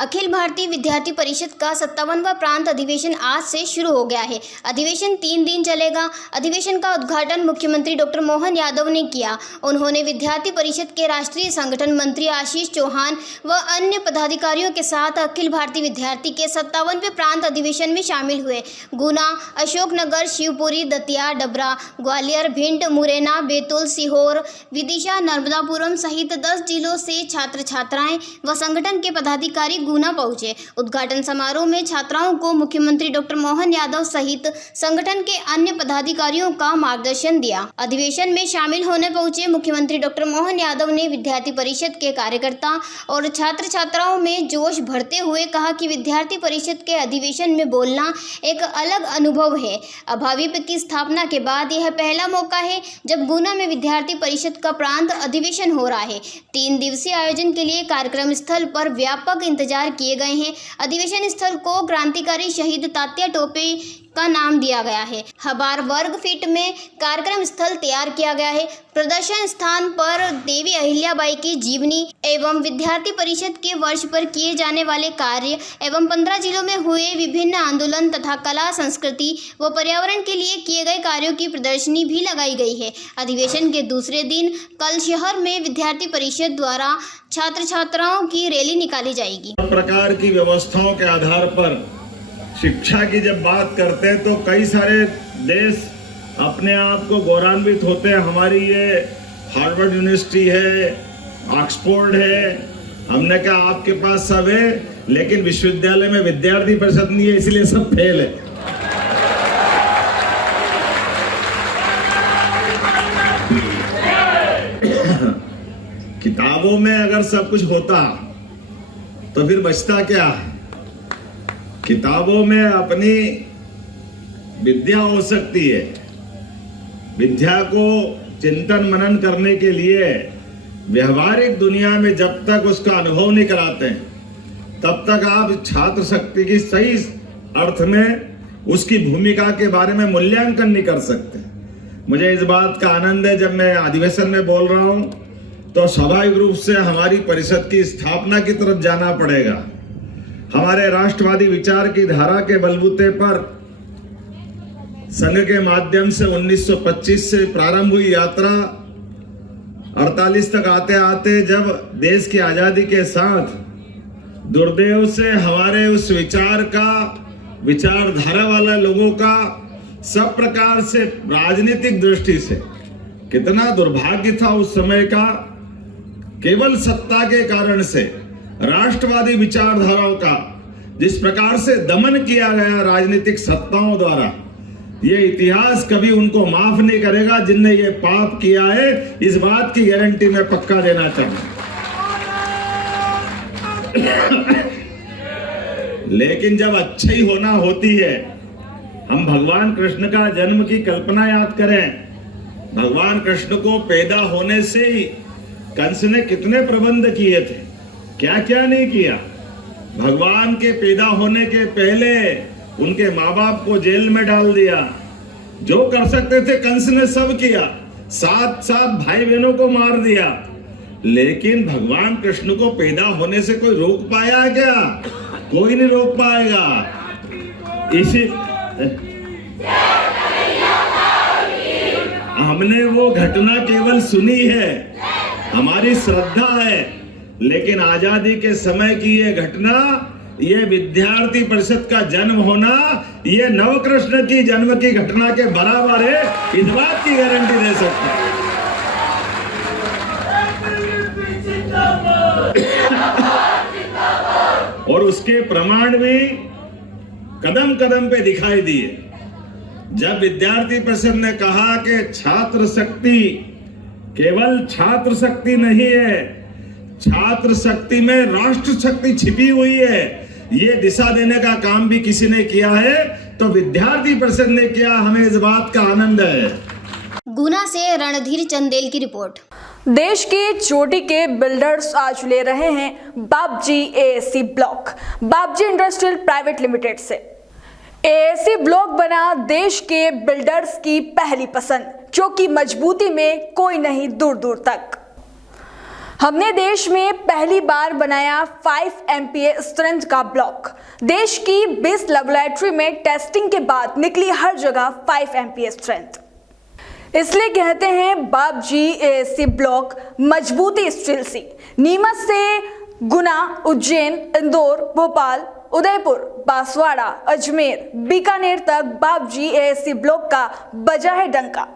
अखिल भारतीय विद्यार्थी परिषद का 57वां प्रांत अधिवेशन आज से शुरू हो गया है। अधिवेशन 3 दिन चलेगा। अधिवेशन का उद्घाटन मुख्यमंत्री डॉक्टर मोहन यादव ने किया। उन्होंने विद्यार्थी परिषद के राष्ट्रीय संगठन मंत्री आशीष चौहान व अन्य पदाधिकारियों के साथ अखिल भारतीय विद्यार्थी के 57वें प्रांत अधिवेशन में शामिल हुए। गुना, अशोकनगर, शिवपुरी, दतिया, डबरा, ग्वालियर, भिंड, मुरैना, बैतूल, सीहोर, विदिशा, नर्मदापुरम सहित 10 जिलों से छात्र छात्राएं व संगठन के पदाधिकारी गुना पहुंचे। उद्घाटन समारोह में छात्राओं को मुख्यमंत्री डॉक्टर मोहन यादव सहित संगठन के अन्य पदाधिकारियों का मार्गदर्शन दिया। अधिवेशन में शामिल होने पहुंचे मुख्यमंत्री डॉक्टर मोहन यादव ने विद्यार्थी परिषद के कार्यकर्ता और छात्र छात्राओं में जोश भरते हुए कहा कि विद्यार्थी परिषद के अधिवेशन में बोलना एक अलग अनुभव है। अभाविप की स्थापना के बाद यह पहला मौका है जब गुना में विद्यार्थी परिषद का प्रांत अधिवेशन हो रहा है। 3 दिवसीय आयोजन के लिए कार्यक्रम स्थल पर व्यापक इंतजाम किए गए हैं। अधिवेशन स्थल को क्रांतिकारी शहीद तात्या टोपे का नाम दिया गया है। 1000 वर्ग फीट में कार्यक्रम स्थल तैयार किया गया है। प्रदर्शन स्थान पर देवी अहिल्याबाई की जीवनी एवं विद्यार्थी परिषद के वर्ष पर किए जाने वाले कार्य एवं 15 जिलों में हुए विभिन्न आंदोलन तथा कला, संस्कृति व पर्यावरण के लिए किए गए कार्यों की प्रदर्शनी भी लगाई गई है। अधिवेशन के दूसरे दिन कल शहर में विद्यार्थी परिषद द्वारा छात्र छात्राओं की रैली निकाली जाएगी। प्रकार की व्यवस्थाओं के आधार पर शिक्षा की जब बात करते हैं तो कई सारे देश अपने आप को गौरवान्वित होते हैं। हमारी ये हार्वर्ड यूनिवर्सिटी है, ऑक्सफोर्ड है। हमने कहा आपके पास सब है, लेकिन विश्वविद्यालय में विद्यार्थी परिषद नहीं है, इसलिए सब फेल है। किताबों में अगर सब कुछ होता तो फिर बचता क्या है? किताबों में अपनी विद्या हो सकती है। विद्या को चिंतन मनन करने के लिए व्यवहारिक दुनिया में जब तक उसका अनुभव नहीं कराते हैं तब तक आप छात्र शक्ति की सही अर्थ में उसकी भूमिका के बारे में मूल्यांकन नहीं कर सकते। मुझे इस बात का आनंद है, जब मैं अधिवेशन में बोल रहा हूं तो स्वाभाविक रूप से हमारी परिषद की स्थापना की तरफ जाना पड़ेगा। हमारे राष्ट्रवादी विचार की धारा के बलबूते पर संघ के माध्यम से 1925 से प्रारंभ हुई यात्रा 48 तक आते आते जब देश की आजादी के साथ दुर्दैव से हमारे उस विचारधारा वाला लोगों का सब प्रकार से राजनीतिक दृष्टि से कितना दुर्भाग्य था उस समय का। केवल सत्ता के कारण से राष्ट्रवादी विचारधाराओं का जिस प्रकार से दमन किया गया राजनीतिक सत्ताओं द्वारा, ये इतिहास कभी उनको माफ नहीं करेगा जिनने ये पाप किया है। इस बात की गारंटी मैं पक्का देना चाहूंगा। लेकिन जब अच्छी होना होती है, हम भगवान कृष्ण का जन्म की कल्पना याद करें। भगवान कृष्ण को पैदा होने से ही कंस ने कितने प्रबंध किए थे, क्या क्या नहीं किया। भगवान के पैदा होने के पहले उनके माँ बाप को जेल में डाल दिया। जो कर सकते थे कंस ने सब किया। 7 भाई बहनों को मार दिया। लेकिन भगवान कृष्ण को पैदा होने से कोई रोक पाया क्या? कोई नहीं रोक पाएगा। इसी हमने वो घटना केवल सुनी है, हमारी श्रद्धा है, लेकिन आजादी के समय की ये घटना, ये विद्यार्थी परिषद का जन्म होना, ये नवकृष्ण की जन्म की घटना के बराबर है। इस बात की गारंटी दे सकते हैं। और उसके प्रमाण भी कदम कदम पे दिखाई दिए। जब विद्यार्थी परिषद ने कहा कि छात्र शक्ति केवल छात्र शक्ति नहीं है, छात्र शक्ति में राष्ट्र शक्ति छिपी हुई है, ये दिशा देने का काम भी किसी ने किया है तो विद्यार्थी परिषद ने किया। हमें इस बात का आनंद है। गुना से रणधीर चंदेल की रिपोर्ट। देश की चोटी के बिल्डर्स आज ले रहे हैं बाबजी एएसी ब्लॉक। बाबजी इंडस्ट्रियल प्राइवेट लिमिटेड से एएसी ब्लॉक बना देश के बिल्डर्स की पहली पसंद, जो कि मजबूती में कोई नहीं दूर दूर तक। हमने देश में पहली बार बनाया 5 MPa स्ट्रेंथ का ब्लॉक। देश की 20 लेबोरेटरी में टेस्टिंग के बाद निकली हर जगह 5 MPa स्ट्रेंथ। इसलिए कहते हैं बाबजी AAC ब्लॉक मजबूती स्टील सी। नीमच से गुना, उज्जैन, इंदौर, भोपाल, उदयपुर, बांसवाड़ा, अजमेर, बीकानेर तक बाबजी AAC ब्लॉक का बजा है डंका।